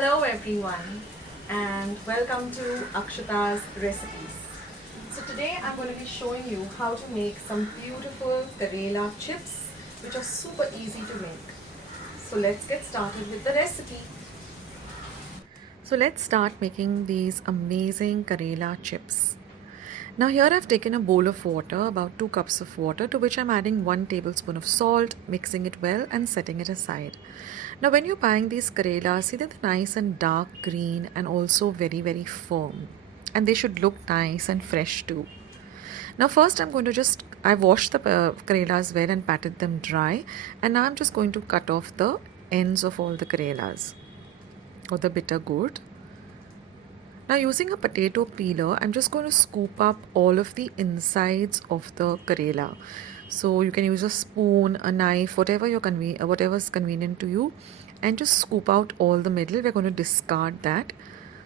Hello everyone and welcome to Akshata's recipes. So today I'm going to be showing you how to make some beautiful Karela chips which are super easy to make. So let's get started with the recipe. So let's start making these amazing Karela chips. Now here I've taken a bowl of water, about 2 cups of water, to which I'm adding 1 tablespoon of salt, mixing it well and setting it aside. Now when you're buying these karelas, see that they're nice and dark green and also very firm. And they should look nice and fresh too. Now first I've washed the karelas well and patted them dry. And now I'm just going to cut off the ends of all the karelas or the bitter gourd. Now using a potato peeler, I'm just going to scoop up all of the insides of the karela. So you can use a spoon, a knife, whatever's convenient to you, and just scoop out all the middle. We're going to discard that.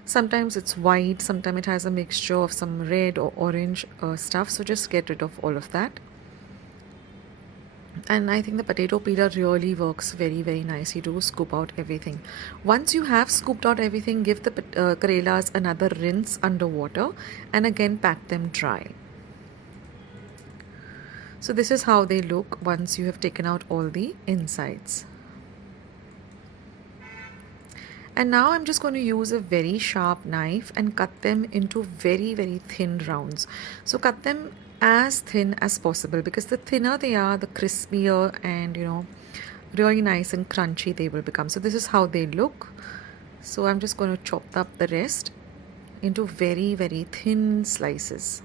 Sometimes it's white, sometimes it has a mixture of some red or orange stuff. So just get rid of all of that. And I think the potato peeler really works very nicely to scoop out everything. Once you have scooped out everything, give the karelas another rinse under water and again pat them dry. So this is how they look once you have taken out all the insides. And now I'm just going to use a very sharp knife and cut them into very thin rounds. So cut them as thin as possible, because the thinner they are, the crispier and really nice and crunchy they will become. So this is how they look. So I'm just going to chop up the rest into very thin slices.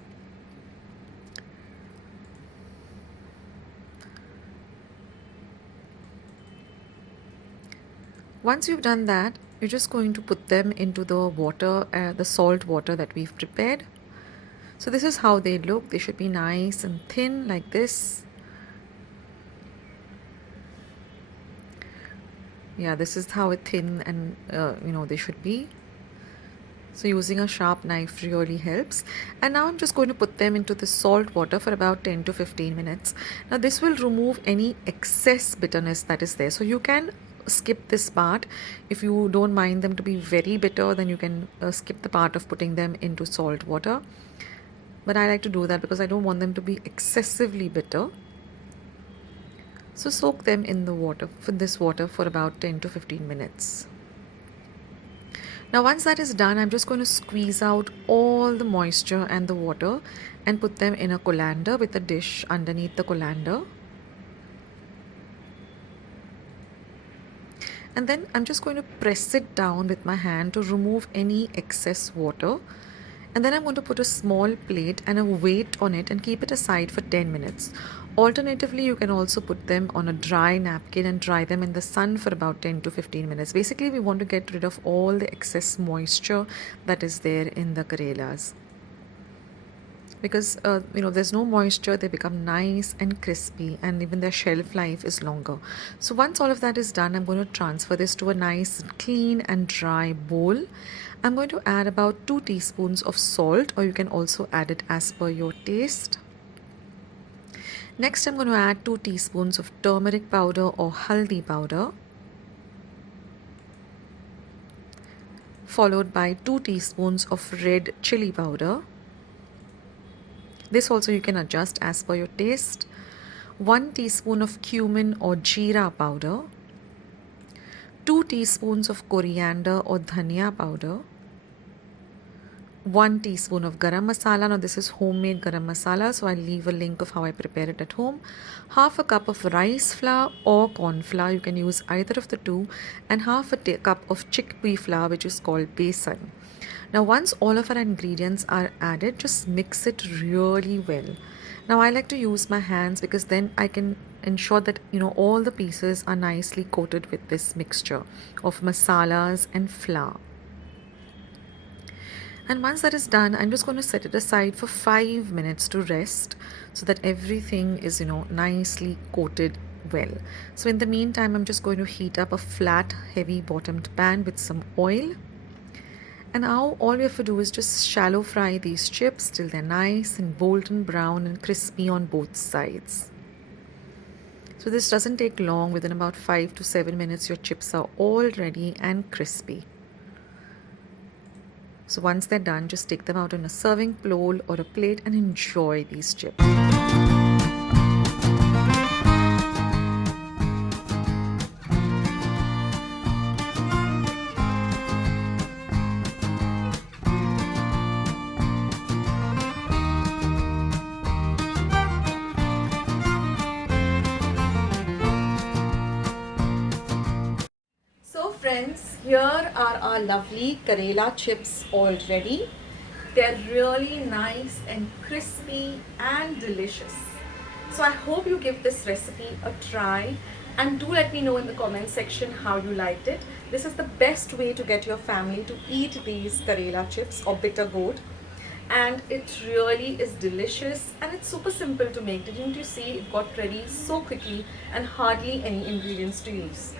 Once you've done that, you're just going to put them into the water, the salt water that we've prepared. So this is how they look. They should be nice and thin like this. Yeah, this is how thin and they should be. So using a sharp knife really helps. And now I'm just going to put them into the salt water for about 10 to 15 minutes. Now this will remove any excess bitterness that is there. So you can skip this part. If you don't mind them to be very bitter, then you can skip the part of putting them into salt water. But I like to do that because I don't want them to be excessively bitter. So soak them in the water, for about 10 to 15 minutes. Now once that is done, I'm just going to squeeze out all the moisture and the water and put them in a colander with a dish underneath the colander. And then I'm just going to press it down with my hand to remove any excess water. And then I'm going to put a small plate and a weight on it and keep it aside for 10 minutes. Alternatively, you can also put them on a dry napkin and dry them in the sun for about 10 to 15 minutes. Basically, we want to get rid of all the excess moisture that is there in the karelas. Because there's no moisture, they become nice and crispy, and even their shelf life is longer. So once all of that is done, I'm going to transfer this to a nice clean and dry bowl. I'm going to add about 2 teaspoons of salt, or you can also add it as per your taste. Next I'm going to add 2 teaspoons of turmeric powder or haldi powder, followed by 2 teaspoons of red chili powder. This also you can adjust as per your taste. 1 teaspoon of cumin or jeera powder, 2 teaspoons of coriander or dhania powder, 1 teaspoon of garam masala. Now this is homemade garam masala, so I'll leave a link of how I prepare it at home. Half a cup of rice flour or corn flour, you can use either of the two, and half a cup of chickpea flour, which is called besan. Now once all of our ingredients are added, just mix it really well. Now I like to use my hands because then I can ensure that all the pieces are nicely coated with this mixture of masalas and flour. And once that is done, I'm just going to set it aside for 5 minutes to rest so that everything is nicely coated well. So in the meantime, I'm just going to heat up a flat heavy bottomed pan with some oil. And now all we have to do is just shallow fry these chips till they're nice and golden brown and crispy on both sides. So this doesn't take long. Within about 5 to 7 minutes, your chips are all ready and crispy. So once they're done, just take them out on a serving bowl or a plate and enjoy these chips. So friends, here are our lovely Karela chips all ready. They're really nice and crispy and delicious. So I hope you give this recipe a try and do let me know in the comment section how you liked it. This is the best way to get your family to eat these Karela chips or bitter gourd. And it really is delicious and it's super simple to make. Didn't you see it got ready so quickly and hardly any ingredients to use.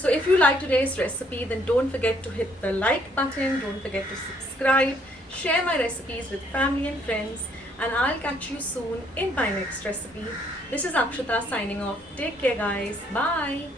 So if you like today's recipe, then don't forget to hit the like button, don't forget to subscribe, share my recipes with family and friends, and I'll catch you soon in my next recipe. This is Akshata signing off. Take care guys. Bye.